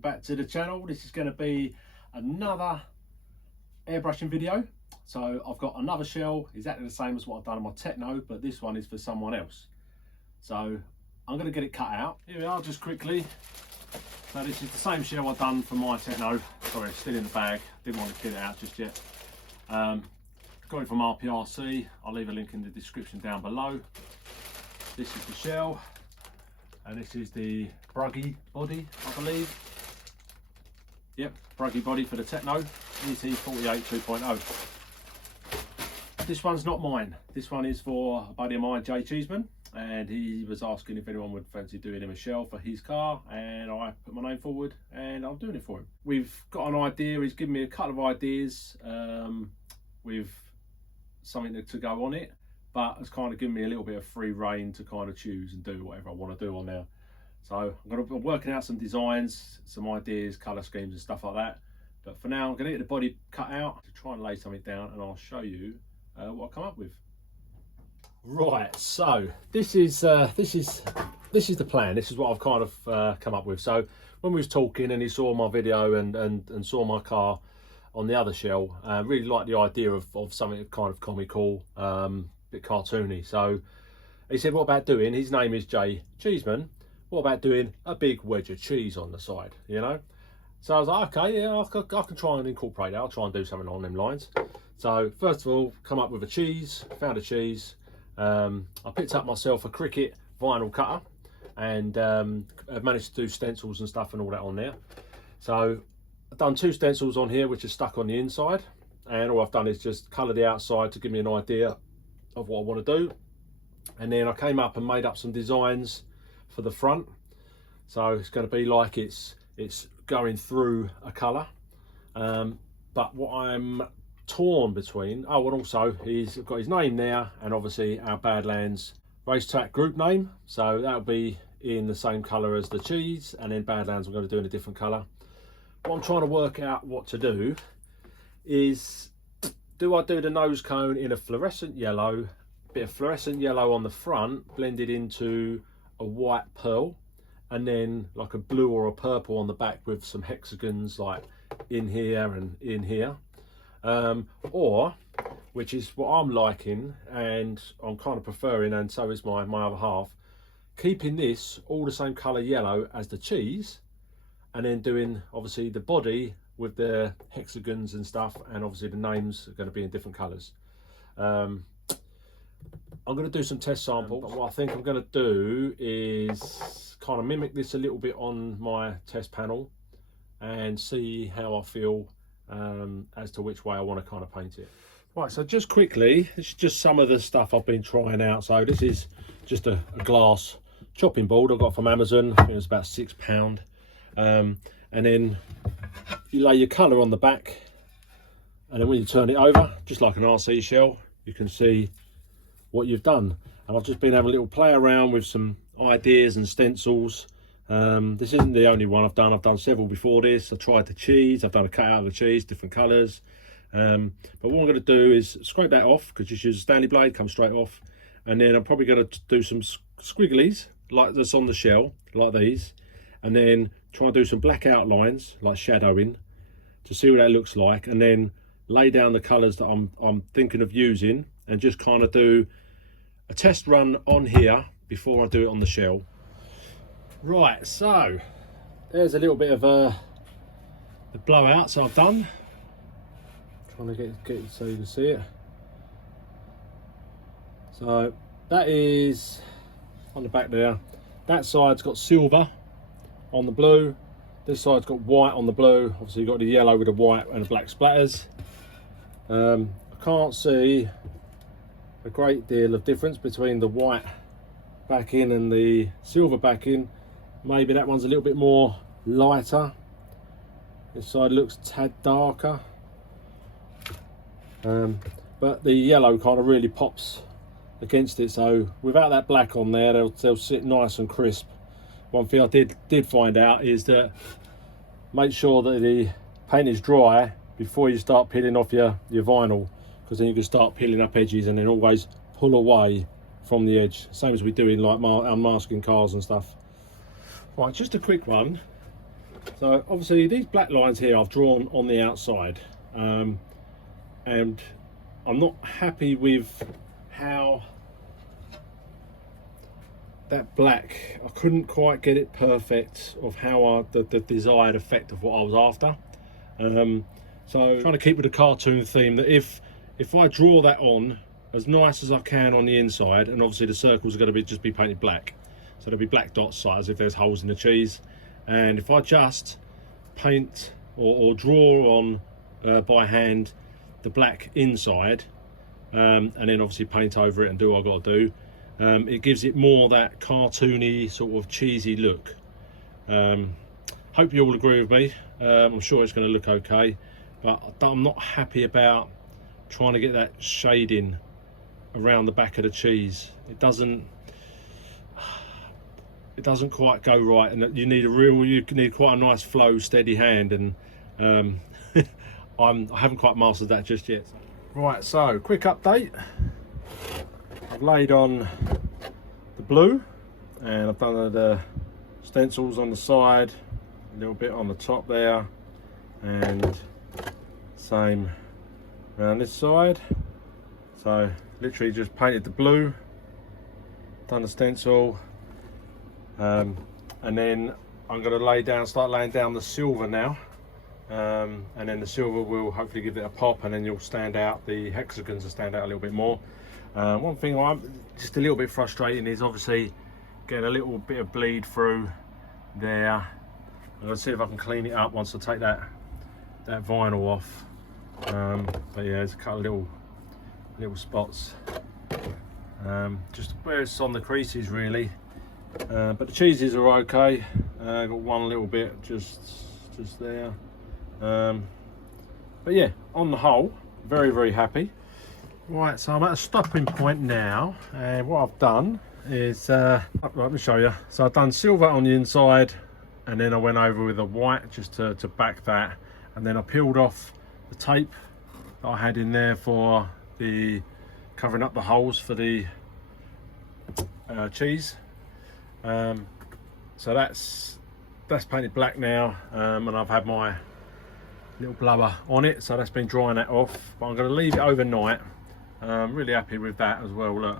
back to the channel. This is going to be another airbrushing video. So I've got another shell exactly the same as what I've done on my Techno, but this one is for someone else. So I'm going to get it cut out. Here we are, just quickly. So this is the same shell I've done for my Techno. Sorry, it's still in the bag, didn't want to get it out just yet. Got it from Rprc. I'll leave a link in the description down below. This is the shell, and this is the bruggy body, I believe. Yep, bruggy body for the Techno, ET48 2.0. This one's not mine. This one is for a buddy of mine, Jay Cheeseman, and he was asking if anyone would fancy doing him a shell for his car, and I put my name forward and I'm doing it for him. We've got an idea. He's given me a couple of ideas with something to go on it, but it's kind of given me a little bit of free reign to kind of choose and do whatever I want to do on there. So I'm going to be working out some designs, some ideas, colour schemes and stuff like that. But for now, I'm going to get the body cut out to try and lay something down, and I'll show you what I come up with. Right, so this is the plan. This is what I've kind of come up with. So when we was talking and he saw my video and saw my car on the other shell, really liked the idea of something kind of comical, bit cartoony. So he said, what about doing, his name is Jay Cheeseman, what about doing a big wedge of cheese on the side, you know? So I was like, okay, yeah, I can try and incorporate that. I'll try and do something along them lines. So first of all, come up with a cheese, found a cheese. I picked up myself a Cricut vinyl cutter, and I've managed to do stencils and stuff and all that on there. So I've done 2 stencils on here which are stuck on the inside, and all I've done is just colour the outside to give me an idea of what I want to do. And then I came up and made up some designs for the front. So it's going to be like it's going through a colour. But what I'm torn between, oh, and also he's got his name there, and obviously our Badlands racetrack group name, so that'll be in the same colour as the cheese, and then Badlands I'm going to do in a different colour. What I'm trying to work out what to do is, do I do the nose cone in a fluorescent yellow, bit of fluorescent yellow on the front blended into a white pearl, and then like a blue or a purple on the back with some hexagons like in here and in here, or, which is what I'm liking and I'm kind of preferring, and so is my other half, keeping this all the same colour yellow as the cheese, and then doing obviously the body with the hexagons and stuff, and obviously the names are going to be in different colours. I'm going to do some test samples, but what I think I'm going to do is kind of mimic this a little bit on my test panel and see how I feel as to which way I want to kind of paint it. Right, so just quickly, this is just some of the stuff I've been trying out. So this is just a glass chopping board I got from Amazon. I think it was about £6. And then you lay your colour on the back, and then when you turn it over, just like an RC shell, you can see what you've done. And I've just been having a little play around with some ideas and stencils. This isn't the only one I've done several before this. I tried the cheese, I've done a cut out of the cheese, different colours. But what I'm going to do is scrape that off, because just use a Stanley blade, comes straight off. And then I'm probably going to do some squigglies like this on the shell, like these, and then try and do some black outlines, like shadowing, to see what that looks like, and then lay down the colours that I'm thinking of using, and just kind of do a test run on here before I do it on the shell. Right, so there's a little bit of the blowouts I've done. Trying to get it so you can see it. So that is on the back there. That side's got silver on the blue. This side's got white on the blue. Obviously you've got the yellow with the white and the black splatters. I can't see a great deal of difference between the white backing and the silver backing. Maybe that one's a little bit more lighter. This side looks a tad darker. But the yellow kind of really pops against it, so without that black on there, they'll sit nice and crisp. One thing I did find out is that make sure that the paint is dry before you start peeling off your vinyl, because then you can start peeling up edges and then always pull away from the edge, same as we do in like unmasking cars and stuff. Right, just a quick one. So obviously these black lines here I've drawn on the outside, and I'm not happy with how that black, I couldn't quite get it perfect of how the desired effect of what I was after. So trying to keep with the cartoon theme, that if I draw that on as nice as I can on the inside, and obviously the circles are going to just be painted black, so there'll be black dots as if there's holes in the cheese, and if I just paint or draw on by hand the black inside, and then obviously paint over it and do what I've got to do, it gives it more that cartoony sort of cheesy look. Hope you all agree with me. I'm sure it's going to look okay, but I'm not happy about trying to get that shading around the back of the cheese. It doesn't quite go right, and you need quite a nice flow, steady hand, and I haven't quite mastered that just yet. Right, so quick update. I've laid on the blue, and I've done the stencils on the side, a little bit on the top there, and same around this side. So literally just painted the blue, done the stencil, and then I'm going to start laying down the silver now, and then the silver will hopefully give it a pop, and then you'll stand out, the hexagons will stand out a little bit more. One thing I'm just a little bit frustrating is obviously getting a little bit of bleed through there. I'm going to see if I can clean it up once I take that vinyl off. But yeah, there's a couple of little spots, just where it's on the creases really. But the cheeses are okay. Got one little bit just there. But yeah, on the whole, very, very happy. Right, so I'm at a stopping point now, and what I've done is, let me show you. So I've done silver on the inside, and then I went over with a white just to back that, and then I peeled off the tape that I had in there for the covering up the holes for the cheese. So that's painted black now, and I've had my little blubber on it, so that's been drying that off, but I'm going to leave it overnight. I'm really happy with that as well, look.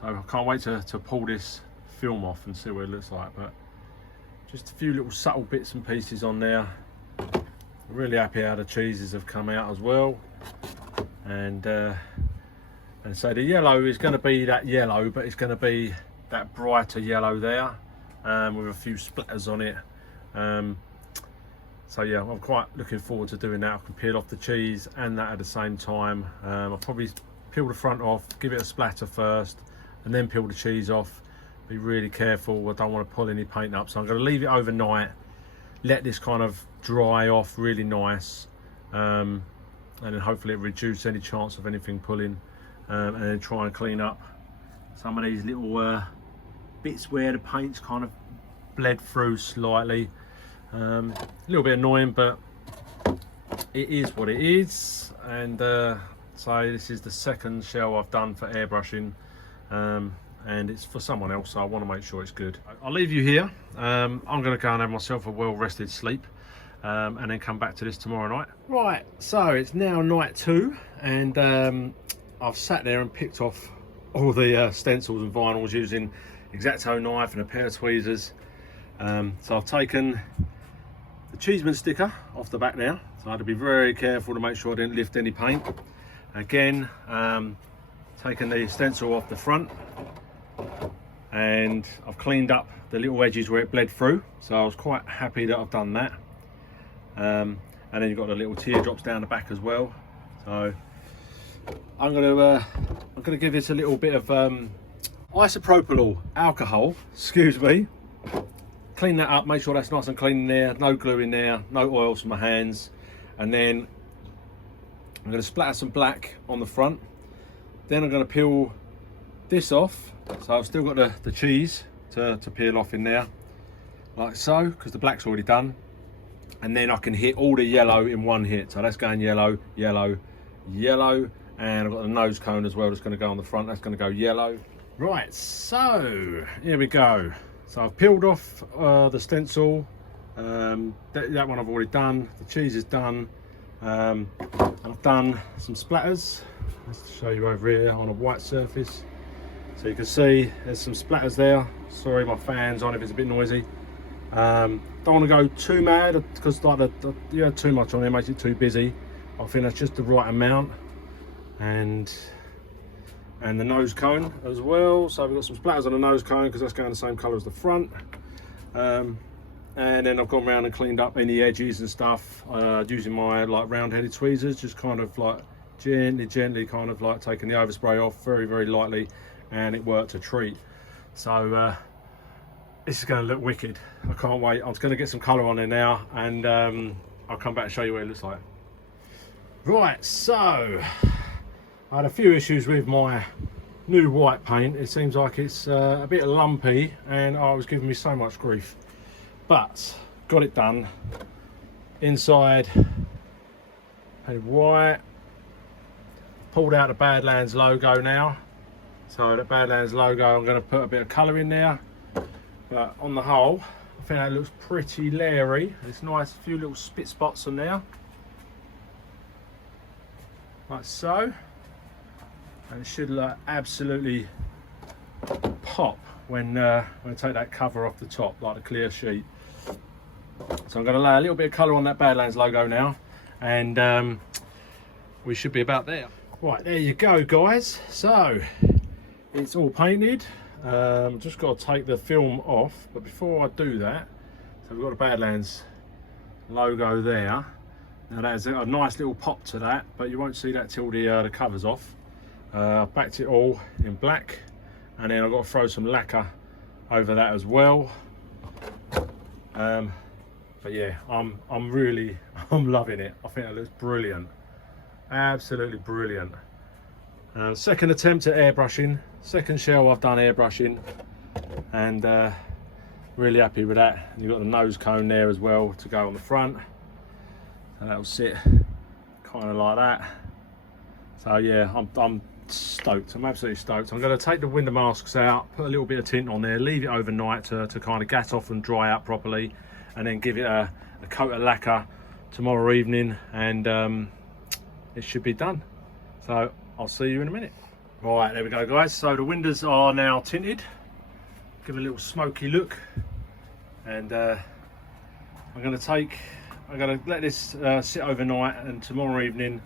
So I can't wait to pull this film off and see what it looks like. But just a few little subtle bits and pieces on there. I'm really happy how the cheeses have come out as well. And so the yellow is going to be that yellow, but it's going to be that brighter yellow there, with a few splatters on it. So yeah, I'm quite looking forward to doing that. I can peel off the cheese and that at the same time. I'll probably peel the front off, give it a splatter first, and then peel the cheese off. Be really careful, I don't want to pull any paint up. So I'm going to leave it overnight, let this kind of dry off really nice, and then hopefully it reduce any chance of anything pulling, and then try and clean up some of these little bits where the paint's kind of bled through slightly. A little bit annoying, but it is what it is. And so this is the second shell I've done for airbrushing, and it's for someone else, so I want to make sure it's good. I'll leave you here. I'm going to go and have myself a well-rested sleep, and then come back to this tomorrow night. Right, so it's now night 2, and I've sat there and picked off all the stencils and vinyls using X-Acto knife and a pair of tweezers. So I've taken the Cheeseman sticker off the back now, so I had to be very careful to make sure I didn't lift any paint. Again, taken the stencil off the front, and I've cleaned up the little edges where it bled through, so I was quite happy that I've done that. And then you've got the little teardrops down the back as well. So I'm gonna give this a little bit of isopropyl alcohol, excuse me. Clean that up, make sure that's nice and clean in there, no glue in there, no oils for my hands. And then I'm going to splatter some black on the front. Then I'm going to peel this off. So I've still got the cheese to peel off in there, like so, because the black's already done. And then I can hit all the yellow in one hit. So that's going yellow, yellow, yellow. And I've got the nose cone as well that's going to go on the front. That's going to go yellow. Right, so here we go. So I've peeled off the stencil That one I've already done. The cheese is done. I've done some splatters. Let's show you over here on a white surface. So you can see there's some splatters there. Sorry, my fan's on if it's a bit noisy. Don't want to go too mad because like too much on there makes it too busy. I think that's just the right amount. And the nose cone as well. So we've got some splatters on the nose cone because that's going the same colour as the front. And then I've gone around and cleaned up any edges and stuff using my like round-headed tweezers, just kind of like gently kind of like taking the overspray off very lightly, and it worked a treat. So this is going to look wicked. I can't wait. I'm going to get some colour on there now, and I'll come back and show you what it looks like. Right, so I had a few issues with my new white paint. It seems like it's a bit lumpy, and I was giving me so much grief. But got it done. Inside painted white. Pulled out the Badlands logo now. So the Badlands logo, I'm going to put a bit of colour in there. But on the whole, I think that looks pretty leery. It's nice, a few little spit spots on there, like so. And it should look absolutely pop when I take that cover off the top, like the clear sheet. So I'm going to lay a little bit of colour on that Badlands logo now, and we should be about there. Right, there you go, guys. So it's all painted. Just got to take the film off, but before I do that, so we've got a Badlands logo there. Now that has a nice little pop to that, but you won't see that till the cover's off. I've backed it all in black, and then I've got to throw some lacquer over that as well. But yeah, I'm loving it. I think it looks brilliant, absolutely brilliant. Second attempt at airbrushing, second shell I've done airbrushing, and really happy with that. You've got the nose cone there as well to go on the front, and that'll sit kind of like that. So yeah, I'm stoked. I'm absolutely stoked. I'm going to take the window masks out, put a little bit of tint on there, leave it overnight to kind of gas off and dry out properly, and then give it a coat of lacquer tomorrow evening, and it should be done. So I'll see you in a minute. Right, there we go, guys. So the windows are now tinted, give a little smoky look, and I'm going to let this sit overnight, and tomorrow evening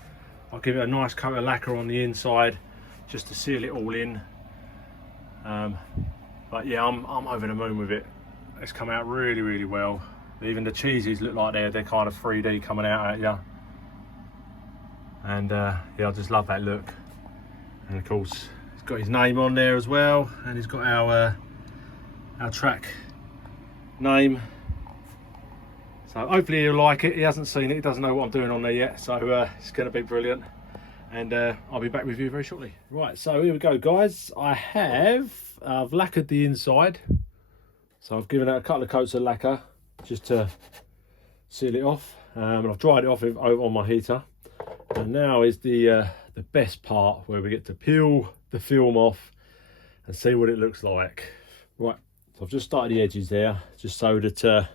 I'll give it a nice coat of lacquer on the inside just to seal it all in. But yeah, I'm over the moon with it. It's come out really well. Even the cheeses look like they're kind of 3D coming out at you. And yeah, I just love that look. And of course, he's got his name on there as well, and he's got our track name. So hopefully he'll like it. He hasn't seen it, he doesn't know what I'm doing on there yet, so it's going to be brilliant. And I'll be back with you very shortly. Right, so here we go, guys. I've lacquered the inside. So I've given it a couple of coats of lacquer just to seal it off. And I've dried it off over on my heater. And now is the best part, where we get to peel the film off and see what it looks like. Right, so I've just started the edges there, just so that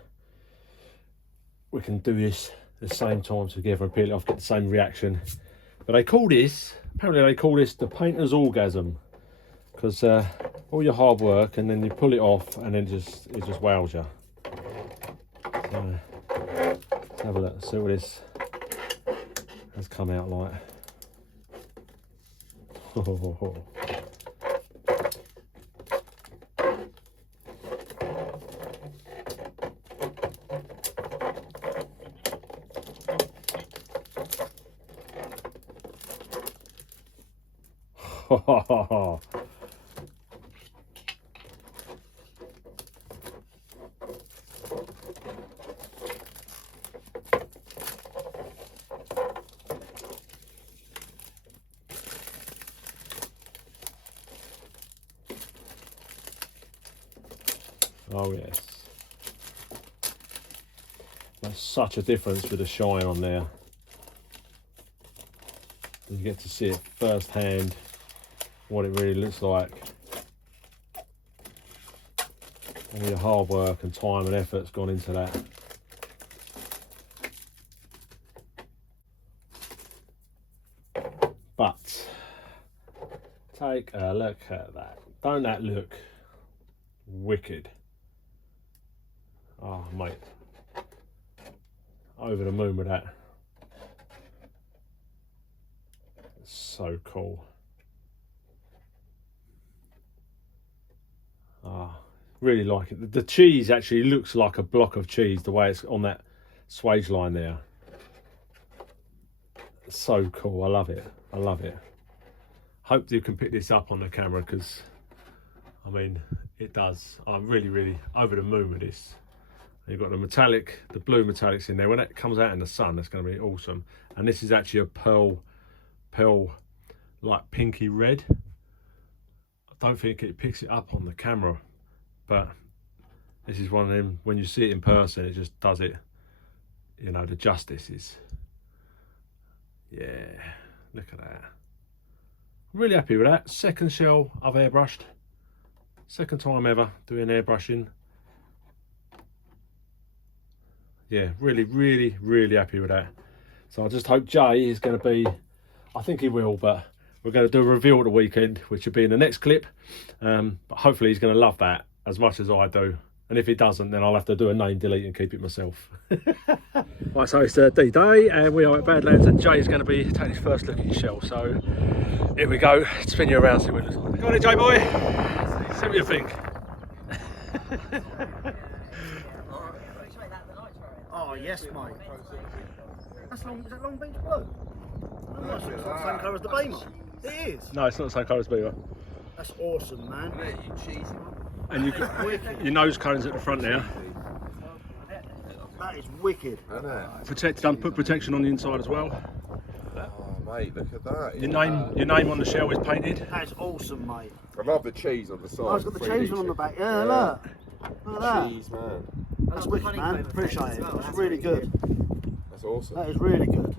we can do this at the same time together and peel it off, get the same reaction. But apparently they call this the painter's orgasm, because all your hard work and then you pull it off and then it just wows you. So let's have a look, see what this has come out like. Oh yes, that's such a difference with the shine on there. You get to see it firsthand, what it really looks like. All your hard work and time and effort's gone into that. But take a look at that. Don't that look wicked? Oh mate, over the moon with that. It's so cool. Ah, really like it. The cheese actually looks like a block of cheese the way it's on that swage line there. It's so cool. I love it. I love it. Hope you can pick this up on the camera, because I mean it does. I'm really over the moon with this. You've got the metallic, the blue metallics in there. When it comes out in the sun, that's going to be awesome. And this is actually a pearl like pinky red. I don't think it picks it up on the camera, but this is one of them, when you see it in person, it just does it, you know, the justice is, yeah, look at that. Really happy with that. Second shell I've airbrushed, second time ever doing airbrushing. Yeah, really happy with that. So I just hope Jay is going to be, I think he will, but we're going to do a reveal at the weekend, which will be in the next clip. But hopefully he's going to love that as much as I do. And if he doesn't, then I'll have to do a name delete and keep it myself. Right, so it's D-Day and we are at Badlands, and Jay is going to be taking his first look at his shell. So here we go, spin you around, see what it looks like. Go on in, Jay boy, see what you think. Oh yes, mate. That's long. Is that Long Beach blue? No, it's not the same colour as the Beamer. It is. No, it's not the same colour as Beamer. That's awesome, man. And you got your nose cones at the front now. That is wicked. Protected, put protection on the inside as well. Oh mate, look at that. Your name on the shell is painted. That is awesome, mate. I love the cheese on the side. Oh, it's got the cheese one on the back. Yeah, look. Look at that. Cheese, man. That's wicked, man. Appreciate it. That's really good. That's awesome. That is really good.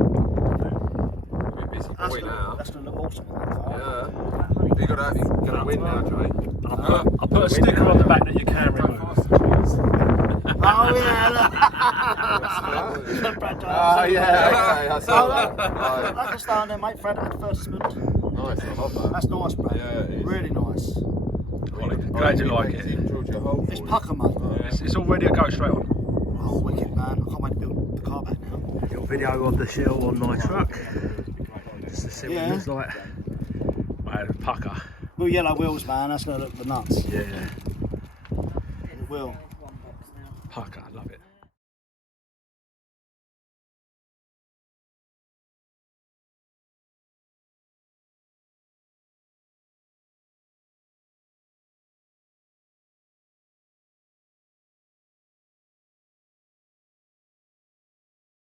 That's That's gonna look awesome on that car. Yeah. You're gonna win now, Jay. I'll put a sticker on the back that you can remove. Oh yeah, look. Oh yeah, okay. I can start on there, mate. Fred advertisement. Nice, I love that. That's nice, Brad. Yeah, it is. Really nice. Glad you like it. It's pucker, mate. It's all ready to go straight on. Oh, wicked, man. I can't wait to build the car back now. A little video of the shell on my truck, just to see what it looks like. Man, pucker. Well, yellow wheels, man. That's gonna look the nuts. Yeah. It will. Pucker, love it.